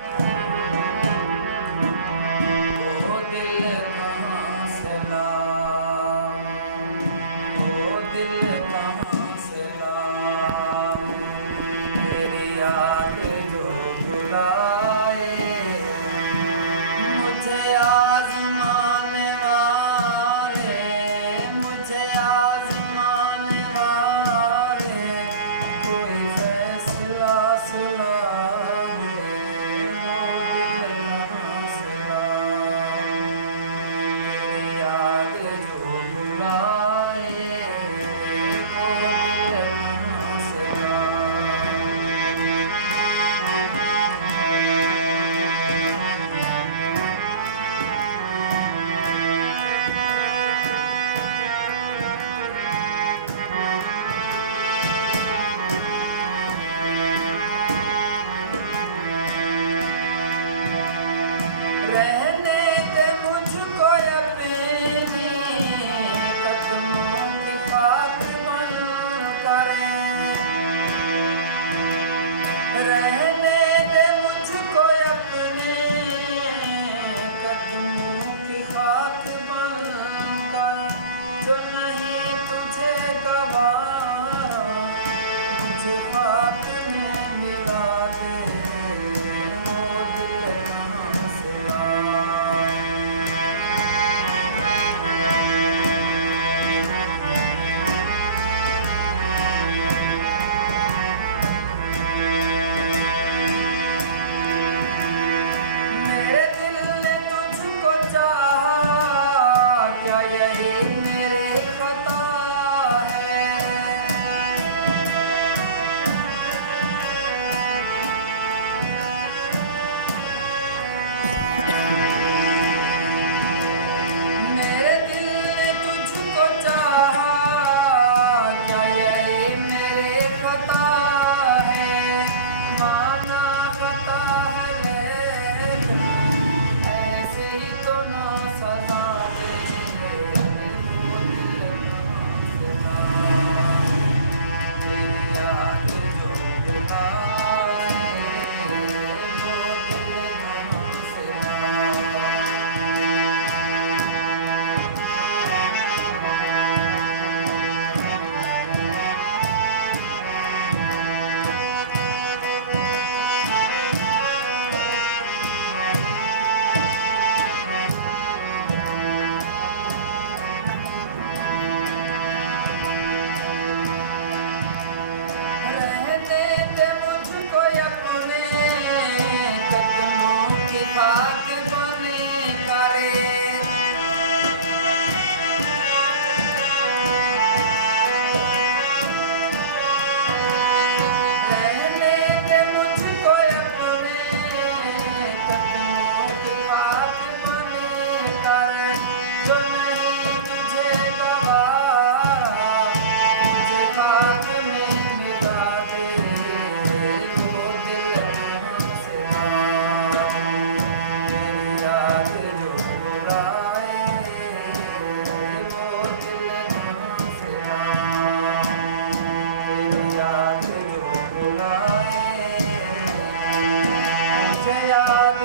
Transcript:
ओ दिल कहाँ से लाऊं, ओ दिल कहाँ से लाऊं, तेरी याद जो बुलाए मुझे आज़माने वाले, मुझे आज़माने वाले, कोई फैसला सुना दे, ओ दिल कहाँ से लाऊं, तेरी याद जो बुलाए, ओ दिल कहाँ से लाऊं। रहने दे मुझको अपने कदमों की खाक बनकर, रहने दे मुझको अपने कदमों की खाक बनकर, जो नहीं तुझे गवारा मुझे खाक में मिला दे, ओ दिल कहाँ से लाऊं। मेरे दिल ने तुझको चाहा, क्या यही मेरे खता है, मेरे दिल ने तुझको चाहा, क्या यही मेरे खता है, माना खता है लेकिन ऐसे ही तो ना सजा दे, वो दिल कहाँ से लाऊं, तेरी याद जो बुलाए, वो दिल कहाँ से लाऊं। रहने दे मुझको अपने कदमों की खाक बने करे, रहने दे मुझको अपने कदमों की खाक बने करे, जो नहीं तुझे गवारा मुझे खाक में मिला दे, वो दिल कहाँ से लाऊं, तेरी याद जो बुलाए, वो दिल कहाँ से लाऊं, तेरी याद जो बुलाए, मुझे याद